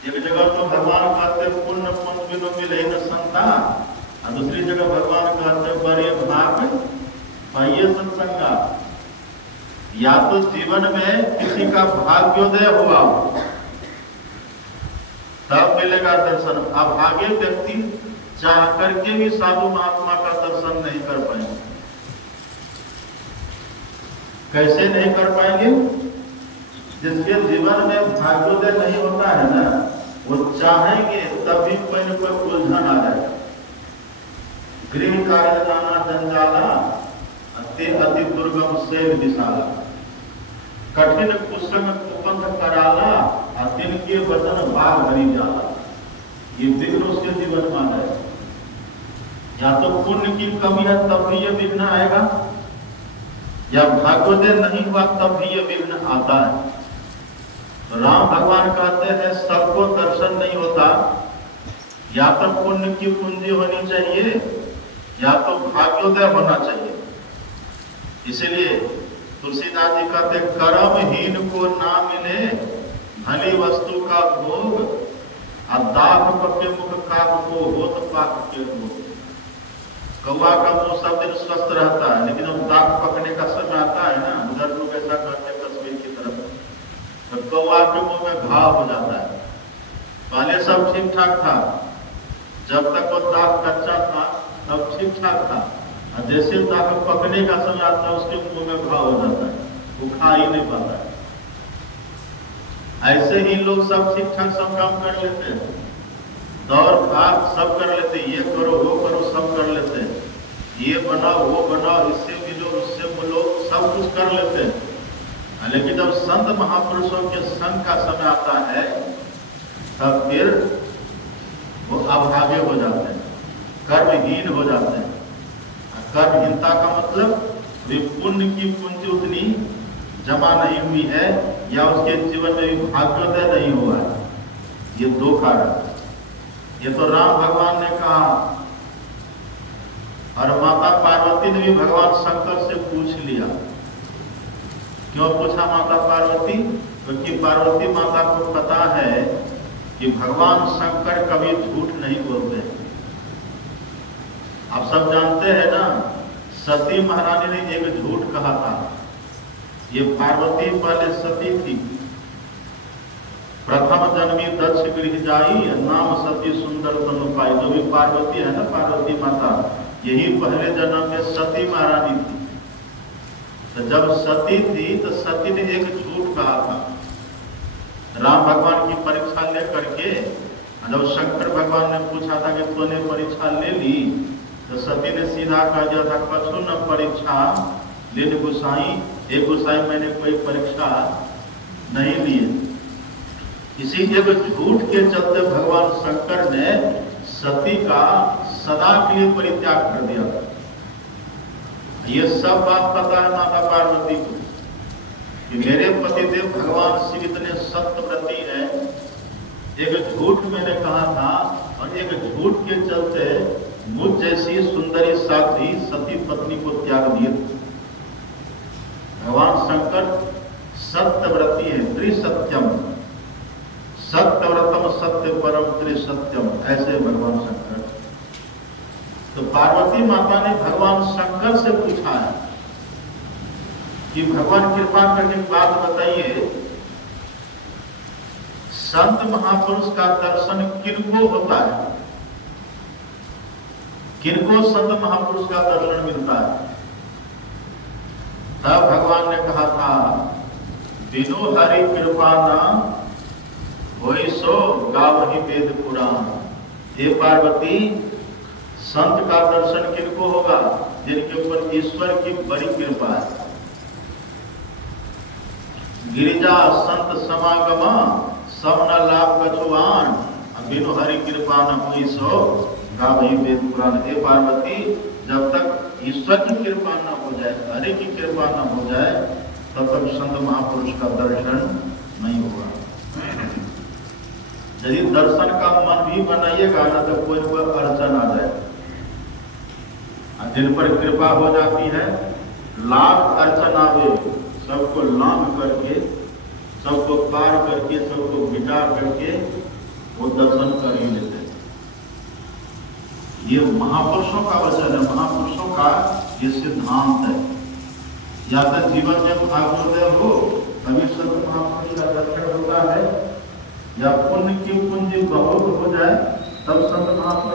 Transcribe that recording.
एक जगह तो भगवान कहते पुण्य पुण्य बिनु मिले न संतान, और दूसरी जगह भगवान कहते बड़े भाग पाइए सत्संगा। या तो जीवन में किसी का भाग्योदय हुआ तब मिलेगा दर्शन। अब आगे व्यक्ति चाह करके भी साधु महात्मा का दर्शन नहीं कर पाएंगे। कैसे नहीं कर पाएंगे? जिसके जीवन में भाग्योदय नहीं होता है ना, वो चाहेंगे तभी कोई न कोई उलझन आ जाएगा। गृह कार्य जाना जंजाला, अति दुर्गम से विशाला, कठिन कुसंग कुपंथ कराला, दिन के वचन भाग हरी जाला। ये विघ्न उसके जीवन में आ जाएगा। या तो पुण्य की कमी है तब भी ये विघ्न आएगा, या भाग्योदय नहीं हुआ तब भी ये विघ्न आता है। तो राम भगवान कहते हैं सबको दर्शन नहीं होता, या तो पुण्य की पूंजी होनी चाहिए या तो भाग्योदय होना चाहिए। इसलिए तुलसीदास जी कहते कर्महीन को ना मिले भली वस्तु का भोग, दाग पके मुख काग को होत पाक के भोग। कौआ का मुंह सब दिन स्वस्थ रहता है, लेकिन अब दाग पकने का समय आता है ना, उधर लोग ऐसा करते कश्मीर की तरफ, तो कौआ के मुंह में घाव हो जाता है। पहले सब ठीक ठाक था, जब तक वो दाग कच्चा था तब ठीक ठाक था, और जैसे दाग पकने का समय आता है उसके मुंह में घाव हो जाता है, वो खा ही नहीं पाता है। ऐसे ही लोग सब ठीक ठाक सब काम कर लेते हैं, दौड़ भाग सब कर लेते हैं, ये करो वो करो सब कर लेते हैं, ये बनाओ वो बनाओ, इससे मिलो उससे मिलो, सब कुछ कर लेते हैं। लेकिन जब संत महापुरुषों के संग का समय आता है तब फिर वो अभागे हो जाते हैं, कर्महीन हो जाते हैं। कर्महीनता का मतलब वे पुण्य की पूंजी उतनी जमा नहीं हुई है, या उसके जीवन में भाग्योदय नहीं हुआ है। ये दो कारण। ये तो राम भगवान ने कहा, और माता पार्वती ने भी भगवान शंकर से पूछ लिया। क्यों पूछा माता पार्वती? क्योंकि पार्वती माता को पता है कि भगवान शंकर कभी झूठ नहीं बोलते। आप सब जानते हैं ना, सती महारानी ने एक झूठ कहा था। ये पार्वती पहले सती थी, प्रथम जन्मी दक्ष गृह जाई, नाम सती सुंदर तनु पाई। जो भी पार्वती है ना, पार्वती माता, यही पहले जन्म में सती महारानी थी। तो जब सती थी तो सती ने एक झूठ कहा था। राम भगवान की परीक्षा ले करके जब शंकर भगवान ने पूछा था कि तूने परीक्षा ले ली, तो सती ने सीधा कह दिया था कछु न परीक्षा लेने गुसाई, एक गुसाई मैंने कोई परीक्षा नहीं ली। इसी एक झूठ के चलते भगवान शंकर ने सती का सदा के लिए परित्याग कर दिया। ये सब बात पता है माता पार्वती को कि मेरे पतिदेव भगवान श्री इतने सत्यव्रती हैं। एक झूठ मैंने कहा था, और एक झूठ के चलते मुझ जैसी सुंदरी साध्वी सती पत्नी को त्याग दिए। भगवान शंकर सत्यव्रती है, त्रिसत्यम, सत्यव्रतम सत्य परम त्रिसत्यम, ऐसे भगवान शंकर। तो पार्वती माता ने भगवान शंकर से पूछा है कि भगवान कृपा करके बात बताइए, संत महापुरुष का दर्शन किनको होता है? किनको संत महापुरुष का दर्शन मिलता है? तब भगवान ने कहा था बिनु हरि कृपा नाम होई सो गावहि वेद पुराण। हे पार्वती, संत का दर्शन किनको होगा? जिनके ऊपर ईश्वर की बड़ी कृपा है। गिरिजा संत समागमा सब न लाभ कछुआन, बिनु हरि कृपा न होई सो गावहि वेद पुराण। हे पार्वती, जब तक ईश्वर की कृपा न हो जाए, हरि की कृपा न हो जाए, तब तक संत महापुरुष का दर्शन नहीं होगा। यदि दर्शन का मन भी बनाइएगा ना, तो कोई अड़चन आ जाए। जिन पर कृपा हो जाती है, लाभ अड़चन आवे, सबको लांग करके, सबको पार करके, सबको मिटा करके वो दर्शन कर ही लेते हैं। ये महापुरुषों का वचन है, महापुरुषों का ये सिद्धांत है। या तो जीवन में भाग्योदय हो तभी संत महापुरुष का दर्शन होता है, या पुण्य की पूंजी बहुत हो जाए तब संत महापुरुष